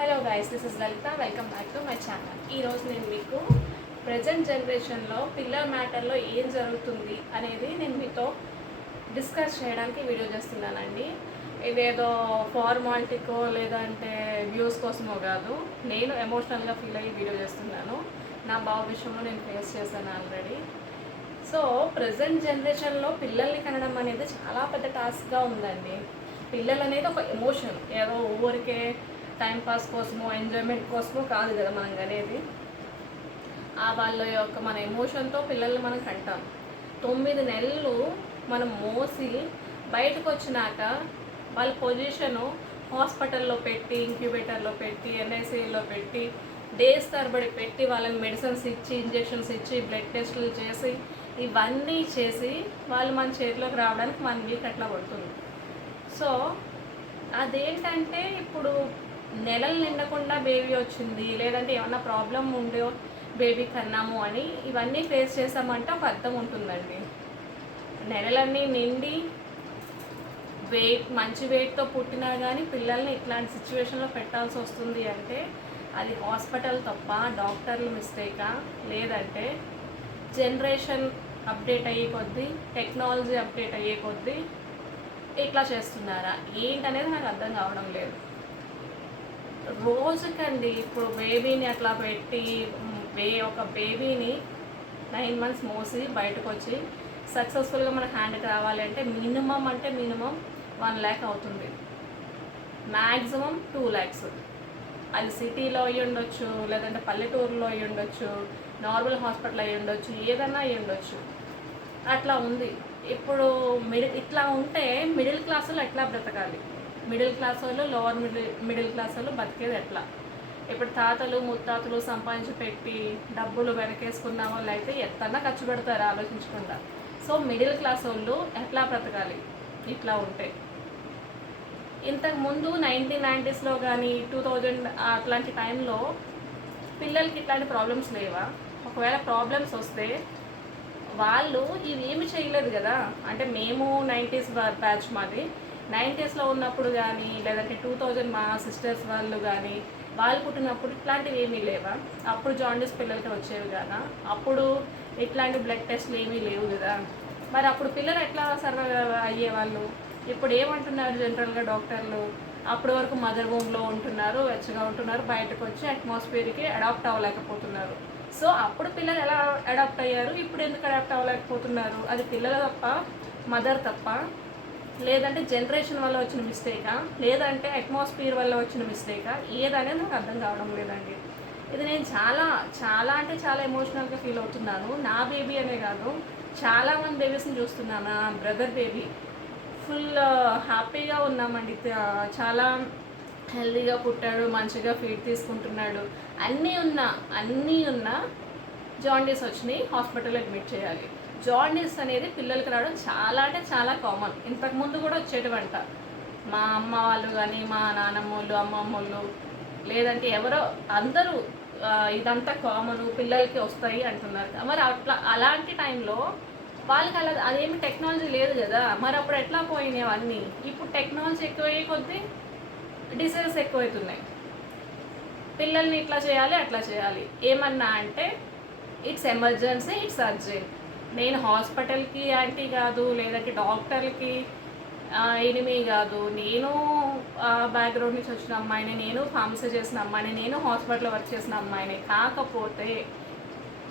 Hello guys, this is Lalitha. Welcome back to my channel. ఈరోజు నేను మీకు present జనరేషన్లో పిల్లల మ్యాటర్లో ఏం జరుగుతుంది అనేది నేను మీతో డిస్కస్ చేయడానికి వీడియో చేస్తున్నానండి. ఇదేదో ఫార్మాలిటీకో లేదంటే వ్యూస్ కోసమో కాదు, నేను ఎమోషనల్గా ఫీల్ అయ్యి వీడియో చేస్తున్నాను. నా బావ విషయంలో నేను ఫేస్ చేశాను ఆల్రెడీ. సో ప్రజెంట్ జనరేషన్లో పిల్లల్ని కనడం అనేది చాలా పెద్ద టాస్క్గా ఉందండి. పిల్లలు అనేది ఒక ఎమోషన్, ఏదో ఊరికే టైంపాస్ కోసమో ఎంజాయ్మెంట్ కోసమో కాదు కదా మనం అనేది. వాళ్ళ యొక్క మన ఎమోషన్తో పిల్లల్ని మనం కంటాం. 9 నెలలు మనం మోసి బయటకు వచ్చినాక వాళ్ళ పొజిషను హాస్పిటల్లో పెట్టి, ఇంక్యుబేటర్లో పెట్టి, ఎన్ఐసిలో పెట్టి, డేస్ తరబడి పెట్టి వాళ్ళని మెడిసిన్స్ ఇచ్చి, ఇంజెక్షన్స్ ఇచ్చి, బ్లడ్ టెస్టులు చేసి, ఇవన్నీ చేసి వాళ్ళు మన చేతిలోకి రావడానికి 1 వీక్ అట్లా పడుతుంది. సో అదేంటంటే ఇప్పుడు నెలలు నిండకుండా బేబీ వచ్చింది, లేదంటే ఏమన్నా ప్రాబ్లం ఉందో బేబీ కన్నాము అని ఇవన్నీ ఫేస్ చేసామంటే ఒక అర్థం ఉంటుందండి. నెలలన్నీ నిండి మంచి వెయిట్తో పుట్టినా కానీ పిల్లల్ని ఇట్లాంటి సిచ్యువేషన్లో పెట్టాల్సి వస్తుంది అంటే అది హాస్పిటల్ తప్ప, డాక్టర్ల మిస్టేకా, లేదంటే జనరేషన్ అప్డేట్ అయ్యే కొద్దీ, టెక్నాలజీ అప్డేట్ అయ్యే కొద్దీ ఇట్లా చేస్తున్నారా ఏంటనేది నాకు అర్థం కావడం లేదు. రోజుకండి ఇప్పుడు బేబీని అట్లా పెట్టి ఒక బేబీని 9 months మోసి బయటకు వచ్చి సక్సెస్ఫుల్గా మన హ్యాండ్కి రావాలి అంటే మినిమం 1 lakh అవుతుంది, మ్యాక్సిమం 2 lakhs. అది సిటీలో అయ్యి ఉండొచ్చు, లేదంటే పల్లెటూరులో అయ్యి ఉండొచ్చు, నార్మల్ హాస్పిటల్ అయ్యి ఉండొచ్చు, ఏదైనా అయ్యి ఉండొచ్చు. అట్లా ఉంది ఇప్పుడు. ఇట్లా ఉంటే మిడిల్ క్లాస్ వాళ్ళు ఎట్లా బ్రతకాలి? మిడిల్ క్లాస్ వాళ్ళు, లోవర్ మిడిల్ క్లాస్ వాళ్ళు బతికేది ఎట్లా? ఇప్పుడు తాతలు ముత్తాతలు సంపాదించి పెట్టి డబ్బులు వెనకేసుకున్న వాళ్ళు అయితే ఎత్తన్నా ఖర్చు పెడతారు ఆలోచించకుండా. సో మిడిల్ క్లాస్ వాళ్ళు ఎట్లా బ్రతకాలి ఇట్లా ఉంటే? ఇంతకుముందు 1990sలో కానీ 2000 అట్లాంటి టైంలో పిల్లలకి ఇట్లాంటి ప్రాబ్లమ్స్ లేవా? ఒకవేళ ప్రాబ్లమ్స్ వస్తే వాళ్ళు ఇవేమి చేయలేదు కదా. అంటే మేము 90s బ్యాచ్ మాది. 90sలో ఉన్నప్పుడు కానీ, లేదంటే 2000 మా సిస్టర్స్ వాళ్ళు కానీ, వాళ్ళు పుట్టినప్పుడు ఇట్లాంటివి ఏమీ లేవా? అప్పుడు జాండీస్ పిల్లలకి వచ్చేవి కదా, అప్పుడు ఇట్లాంటి బ్లడ్ టెస్ట్లు ఏమీ లేవు కదా. మరి అప్పుడు పిల్లలు ఎట్లా సర్వైవ్ అయ్యేవాళ్ళు? ఇప్పుడు ఏమంటున్నారు జనరల్గా డాక్టర్లు? అప్పటి వరకు మదర్ వూమ్లో ఉంటున్నారు, వెచ్చగా ఉంటున్నారు, బయటకు వచ్చి అట్మాస్ఫియర్కి అడాప్ట్ అవ్వలేకపోతున్నారు. సో అప్పుడు పిల్లలు ఎలా అడాప్ట్ అయ్యారు, ఇప్పుడు ఎందుకు అడాప్ట్ అవ్వలేకపోతున్నారు? అది పిల్లలు తప్ప, మదర్ తప్ప, లేదంటే జనరేషన్ వల్ల వచ్చిన మిస్టేకా, లేదంటే అట్మాస్ఫియర్ వల్ల వచ్చిన మిస్టేకా, ఏదనేది నాకు అర్థం కావడం లేదండి. ఇది నేను చాలా అంటే చాలా ఎమోషనల్గా ఫీల్ అవుతున్నాను. నా బేబీ అనే కాదు, చాలామంది బేబీస్ని చూస్తున్నాను. నా బ్రదర్ బేబీ ఫుల్ హ్యాపీగా ఉన్నామండి. చాలా హెల్దీగా పుట్టాడు, మంచిగా ఫీడ్ తీసుకుంటున్నాడు, అన్నీ ఉన్నా జాండీస్ వచ్చినాయి, హాస్పిటల్లో అడ్మిట్ చేయాలి. జాండీస్ అనేది పిల్లలకి రావడం చాలా అంటే చాలా కామన్. ఇంతకుముందు కూడా వచ్చేటివంట. మా అమ్మ వాళ్ళు కానీ, మా నాన్నమ్మ వాళ్ళు, అమ్మమ్మ వాళ్ళు, లేదంటే ఎవరో అందరూ ఇదంతా కామను, పిల్లలకి వస్తాయి అంటున్నారు. మరి అలాంటి టైంలో వాళ్ళకి అదేమి టెక్నాలజీ లేదు కదా. మరి అప్పుడు ఎట్లా పోయినాయి అవన్నీ? ఇప్పుడు టెక్నాలజీ ఎక్కువయ్యే కొద్దీ డిసీజెస్ ఎక్కువవుతున్నాయి. పిల్లల్ని ఇట్లా చేయాలి, అట్లా చేయాలి, ఏమన్నా అంటే ఇట్స్ ఎమర్జెన్సీ, ఇట్స్ అర్జెంట్. నేను హాస్పిటల్కి యాంటీ కాదు, లేదంటే డాక్టర్లకి ఎనిమీ కాదు. నేను బ్యాక్గ్రౌండ్ నుంచి వచ్చిన అమ్మాయిని, నేను ఫార్మసీ చేసిన అమ్మాయిని, నేను హాస్పిటల్లో వర్క్ చేసిన అమ్మాయిని. కాకపోతే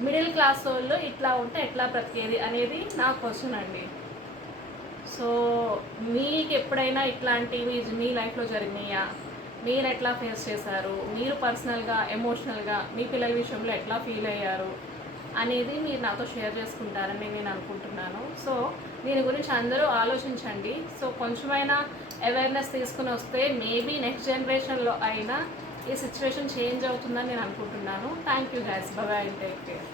మిడిల్ క్లాస్ వాళ్ళు ఇట్లా ఉంటే ఎట్లా బ్రతికేది అనేది నా క్వశ్చన్ అండి. సో మీకు ఎప్పుడైనా ఇట్లాంటివి మీ లైఫ్లో జరిగినాయా? మీరు ఎట్లా ఫేస్ చేశారు? మీరు పర్సనల్గా, ఎమోషనల్గా మీ పిల్లల విషయంలో ఎట్లా ఫీల్ అయ్యారు అనేది మీరు నాతో షేర్ చేసుకుంటారని నేను అనుకుంటున్నాను. సో దీని గురించి అందరూ ఆలోచించండి. సో కొంచెమైనా అవేర్నెస్ తీసుకుని వస్తే మేబీ నెక్స్ట్ జనరేషన్లో అయినా ఈ సిచ్యువేషన్ చేంజ్ అవుతుందని నేను అనుకుంటున్నాను. Thank you guys, by by, take care.